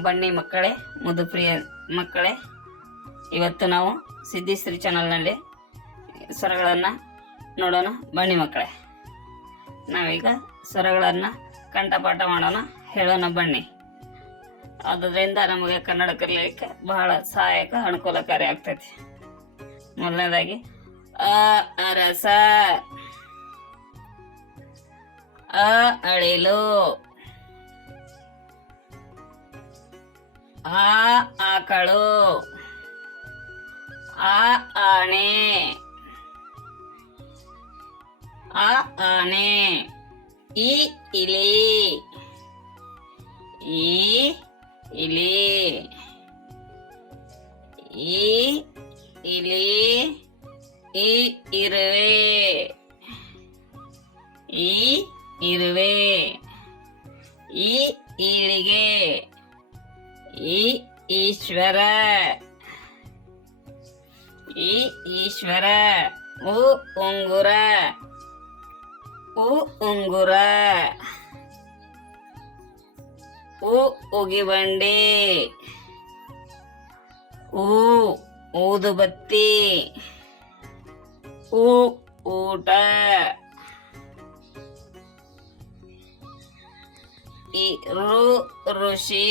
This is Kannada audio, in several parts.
ಬನ್ನಿ ಮಕ್ಕಳೇ ಮುದುಪ್ರಿಯ ಮಕ್ಕಳೇ. ಇವತ್ತು ನಾವು ಸಿದ್ಧಿಶ್ರೀ ಚಾನಲ್ನಲ್ಲಿ ಸ್ವರಗಳನ್ನು ನೋಡೋಣ. ಬನ್ನಿ ಮಕ್ಕಳೇ. ನಾವೀಗ ಸ್ವರಗಳನ್ನು ಕಂಠಪಾಠ ಮಾಡೋಣ. ಹೇಳೋಣ ಬನ್ನಿ. ಅದರಿಂದ ನಮಗೆ ಕನ್ನಡ ಕಲಿಯಲಿಕ್ಕೆ ಬಹಳ ಸಹಾಯಕ, ಅನುಕೂಲಕಾರಿ ಆಗ್ತೈತಿ. ಮೊದಲನೇದಾಗಿ, ಅ ಅರಸ ಅ, ಅಳಿಲು. ಆ, ಆಕಳು. ಆ, ಆನೆ. ಆ, ಆನೆ. ಈ, ಇಲಿ. ಈ ಇಲಿ. ಈ ಇಲಿ. ಈ, ಇರುವೆ. ಈ ಇರುವೆ. ಈ ಈಳಿಗೆ இ ஈஸ்வர. இ ஈஸ்வர. உ உங்குர உ உங்குர உ உகிவண்டி. ஊ ஊதுபத்தி. ஊ ஊட்ட. இரு ருஷி.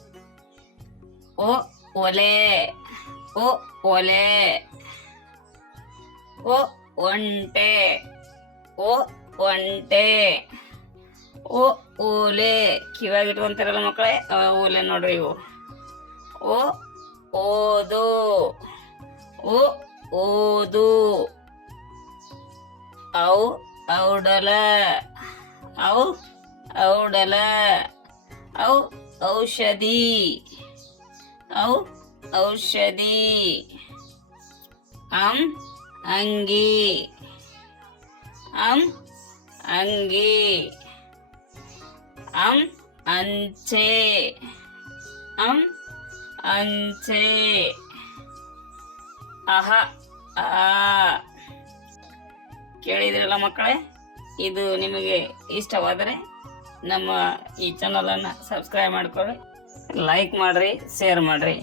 ಐಶ್ವರ್ಯ ಲಕ್ಷ್ಮಿ ಐ ಐಶ್ವರ್ಯ ಲಕ್ಷ್ಮಿ ಓ ಒಲೆ ಓ ಒಲೆ ಓ ಒಂಟೆ ಓ ಒಂಟೆ ಓ ಓಲೆ ಕಿವಾಗ ಇಟ್ಕೊಂತಾರಲ್ಲ ಮಕ್ಕಳೇ ಆ ಓಲೆ ನೋಡ್ರಿ ಇವು. ಓ ಓದು. ಓ ಓದು. ಔ ಔಡಲ. ಔ ಔಡಲ. ಔ ಔಷಧಿ. ಔ ಔಷಧಿ. ಅಂ ಅಂಗಿ. ಅಂ ಅಂಗಿ. ಅಂ ಅಂಚೆ. ಅಂ ಅಂಚೆ. ಅಹ ಆ. ಕೇಳಿದ್ರಲ್ಲ ಮಕ್ಕಳೇ, ಇದು ನಿಮಗೆ ಇಷ್ಟವಾದರೆ ನಮ್ಮ ಈ ಚಾನಲನ್ನು ಸಬ್ಸ್ಕ್ರೈಬ್ ಮಾಡ್ಕೊಳ್ಳಿ. ಲೈಕ್ ಮಾಡಿರಿ ಶೇರ್ ಮಾಡಿರಿ.